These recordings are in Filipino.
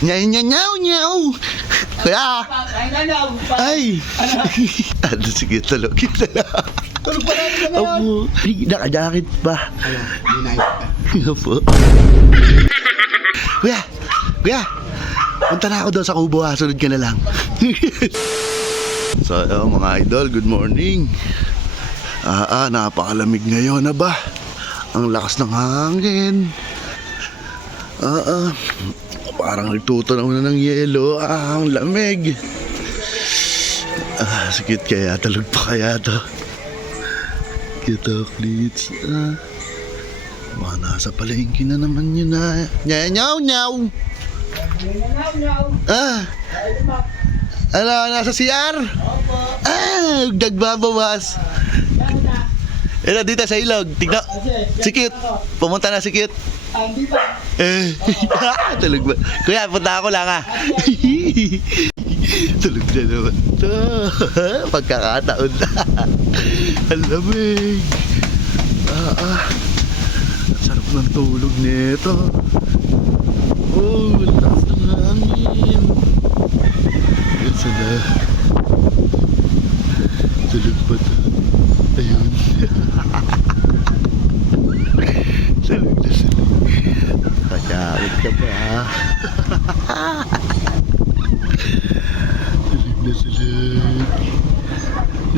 Nyaw. Kaya. Ay. Ano, sige, tulog. Tulog pa natin na ngayon. Opo. Ay, nakajakit pa. Ano, hindi na ito. Opo. Kuya. Punta na ako doon sa kubo ha. Sunod ka na lang. So, mga idol, good morning. Napakalamig ngayon na ba? Ang lakas ng hangin. Parang nagtutunaw na ng yelo. Ang lamig. Sakit kaya, talog pa kaya to. Kita klits. Baka nasa palengke na naman yun na. Nyaw. Ano, nasa CR? Nagbabawas. Ito, dito sa ilog. Tignan. Si Cute. Pumunta na si Cute. Hindi pa. Tulog ba? Kuya, punta ako lang ha. Tulog na naman to. Pagkakataon na. Ang lamig. Sarap ng tulog nito. Lakas ng hangin. Yan sana. Tulog pa to. Ayun. Tulog na sila. Kacawit ka pa ha. Tulog na sila.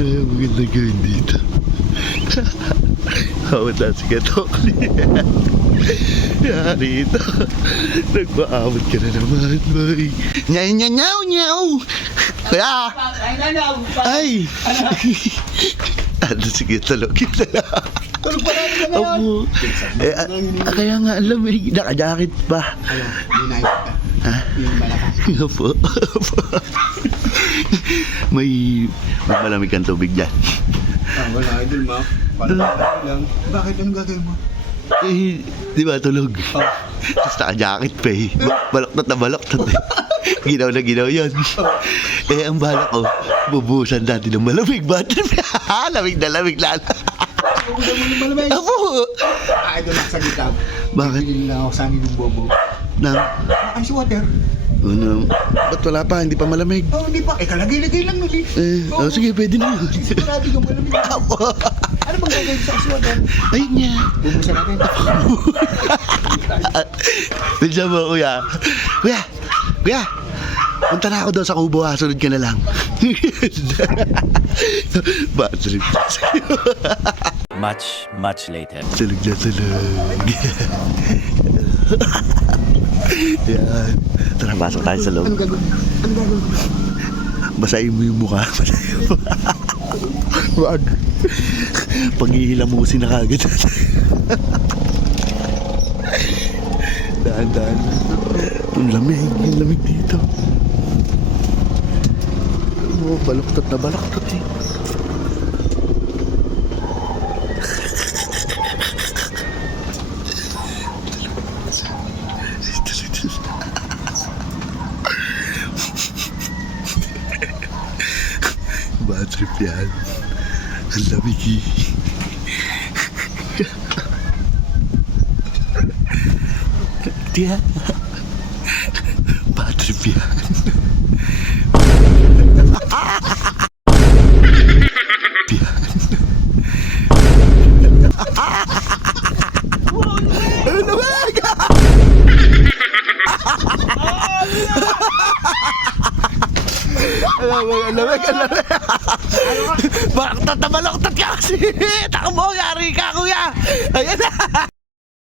Maganda gawin dito. Hawat na si Katokli. Yari ito. Nagpaabot ka na naman, boy. Nyaw. Kaya. Ay. Ano, sige, tulog. Tulog pa natin na ngayon. Opo. Kaya nga, lamig. Nakajakit pa. Ano, hindi na ito. Ha? Yung malakas. Opo. May malamig kang tubig dyan. Wala, idol ma. Lang. Bakit? Anong gagawin mo? Di ba tulog? Tapos naka-jacket pa eh. Baloktot na baloktot eh. Ginaw na ginaw yun. Ang balak ko, bubusan natin ng malamig. Lamig na lamig lalo. Bubusan mo ng malamig? Apo! Idol ako sa gitag. Bakit? Bibili lang ako sa amin ng bobo. Ice water. Ba't wala pa? Hindi pa malamig. Hindi pa. Kalagay-lagay lang nuli. Sige, pwede na yun. Sigurado kang malamig. Ano bang gagawin sa ice water? Ayun niya. Bubusan natin. Bilsa mo, kuya. Kuya! Punta na ako doon sa kubo ha. Sunod ka na lang. Bad trip. Much later. Tulog na tulog. Yan. Tara, pasok tayo sa loob. Ano gagawin? Basahin mo yung mukha. Wag. Pag-ihilamusin na kagad. Daan. Ang lamig dito. Baloktot na baloktot eh. Bad trip yan. Ang lamig eh. Tiya. Bad trip yan. Ang lamig. Baloktot na baloktot ka kasi. Takbo, yari ka kuya. Ayan na.